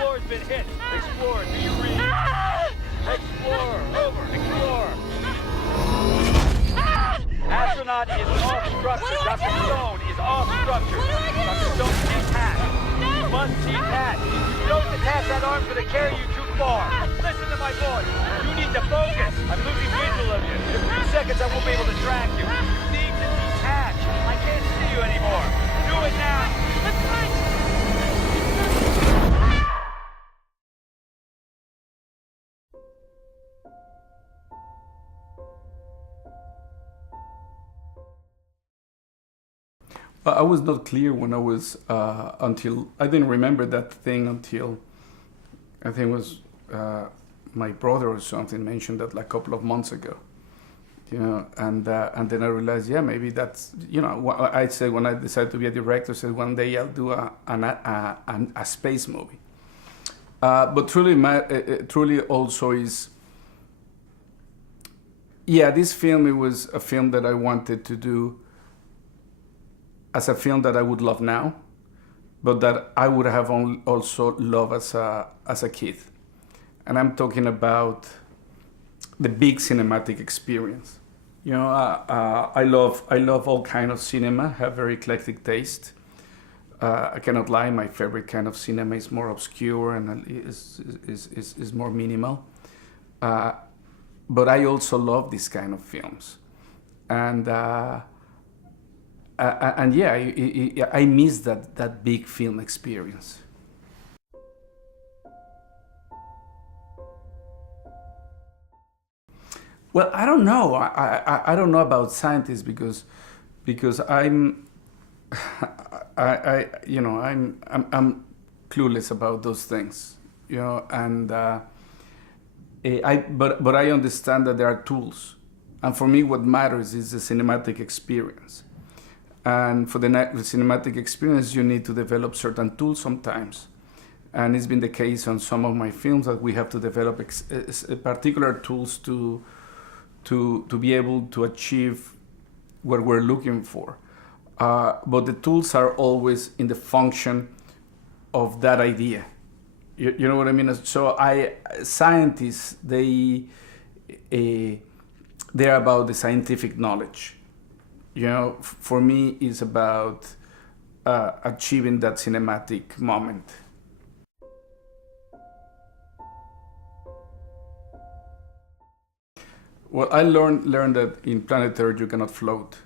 floor's been hit. Explore. Do you read? Explore. Over. Explore. Astronaut is off structure. Dr. Stone is off structure. Dr. Stone is detached. You must detach. You don't detach that arm's going to carry you too far. Listen to my voice. You need to focus. I'm losing visual of you. In a few seconds, I won't be able to track you. You need to detach. I can't see you anymore. Do it now. That's right. I was not clear when I was until I didn't remember that thing until I think it was my brother or something mentioned that like a couple of months ago, you know, and then I realized, yeah, maybe that's, you know, I said when I decided to be a director, I said one day I'll do a space movie, but truly also is, yeah, this film, it was a film that I wanted to do as a film that I would love now, but that I would have also loved as a kid. And I'm talking about the big cinematic experience. You know, I love all kind of cinema, have very eclectic taste. I cannot lie, my favorite kind of cinema is more obscure and is more minimal. But I also love these kind of films. And yeah, I miss that big film experience. Well, I don't know. I don't know about scientists because I'm I'm clueless about those things, you know. And but I understand that there are tools, and for me, what matters is the cinematic experience. And for the cinematic experience, you need to develop certain tools sometimes. And it's been the case on some of my films that we have to develop particular tools to be able to achieve what we're looking for. But the tools are always in the function of that idea. You know what I mean? So scientists, they're about the scientific knowledge. You know, for me, it's about achieving that cinematic moment. Well, I learned that in planet Earth you cannot float,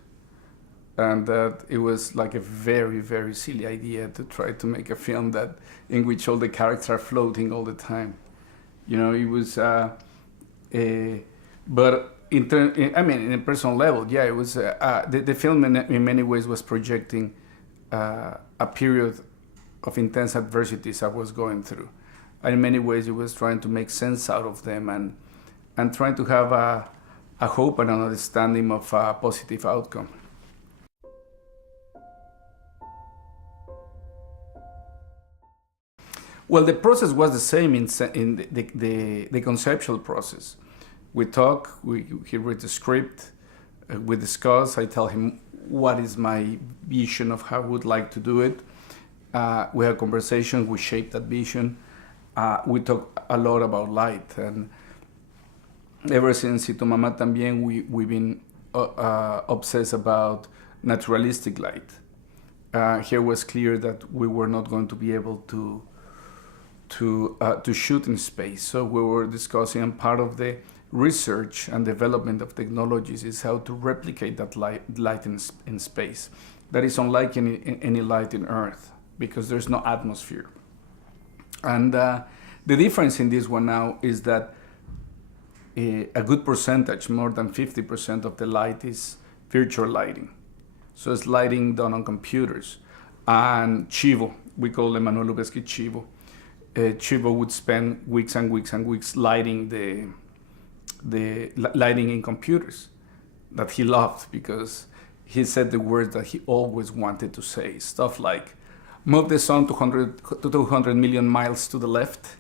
and that it was like a very, very silly idea to try to make a film in which all the characters are floating all the time. You know, it was, but. In a personal level, yeah, it was the film in many ways was projecting a period of intense adversities I was going through, and in many ways it was trying to make sense out of them and trying to have a hope and an understanding of a positive outcome. Well, the process was the same in the conceptual process. We talk, he reads the script, we discuss, I tell him what is my vision of how I would like to do it. We have conversations, we shape that vision. We talk a lot about light, and ever since Y Tu Mamá También, we've been obsessed about naturalistic light. Here was clear that we were not going to be able to shoot in space, so we were discussing, and part of the research and development of technologies is how to replicate that light in space. That is unlike any light in Earth, because there's no atmosphere. And the difference in this one now is that a good percentage, more than 50% of the light is virtual lighting. So it's lighting done on computers. And Chivo, we call Emmanuel Lubezki Chivo. Chivo would spend weeks and weeks and weeks lighting the lighting in computers that he loved, because he said the words that he always wanted to say, stuff like move the sun 200 million miles to the left,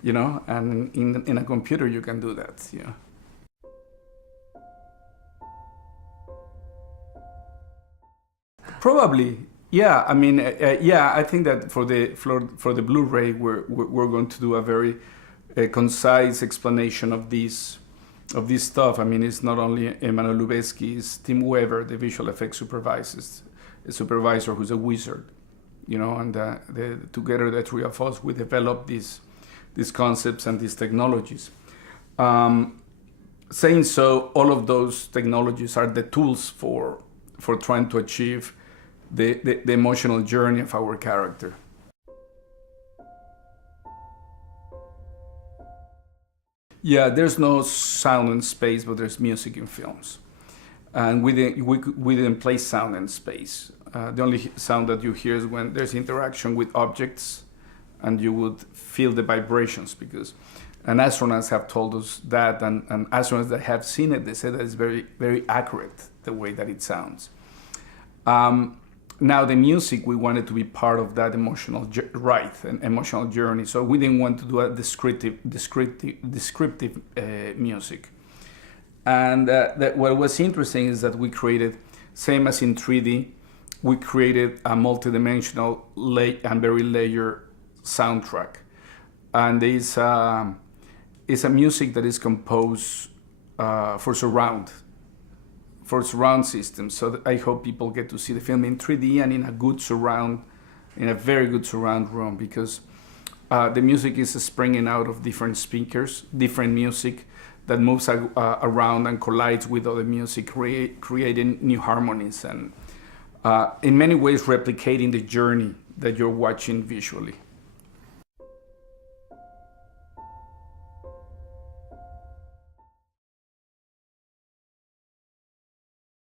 you know, and in a computer you can do that, you know. Probably Yeah, I mean, yeah, I think that for the Blu-ray, we're going to do a very concise explanation of this stuff. I mean, it's not only Emmanuel Lubezki, it's Tim Weber, the visual effects supervisor, who's a wizard, you know, and together the three of us, we developed these concepts and these technologies. Saying so, all of those technologies are the tools for trying to achieve the emotional journey of our character. Yeah, there's no sound in space, but there's music in films. And we didn't play sound in space. The only sound that you hear is when there's interaction with objects, and you would feel the vibrations, because and astronauts have told us that, and astronauts that have seen it, they say that it's very, very accurate, the way that it sounds. Now the music, we wanted to be part of that emotional ride and emotional journey. So we didn't want to do a descriptive music. And what was interesting is that we created, same as in 3D, we created a multidimensional and very layered soundtrack. And it's a music that is composed for surround systems. So I hope people get to see the film in 3D and in a very good surround room, because the music is springing out of different speakers, different music that moves around and collides with other music, creating new harmonies and in many ways replicating the journey that you're watching visually.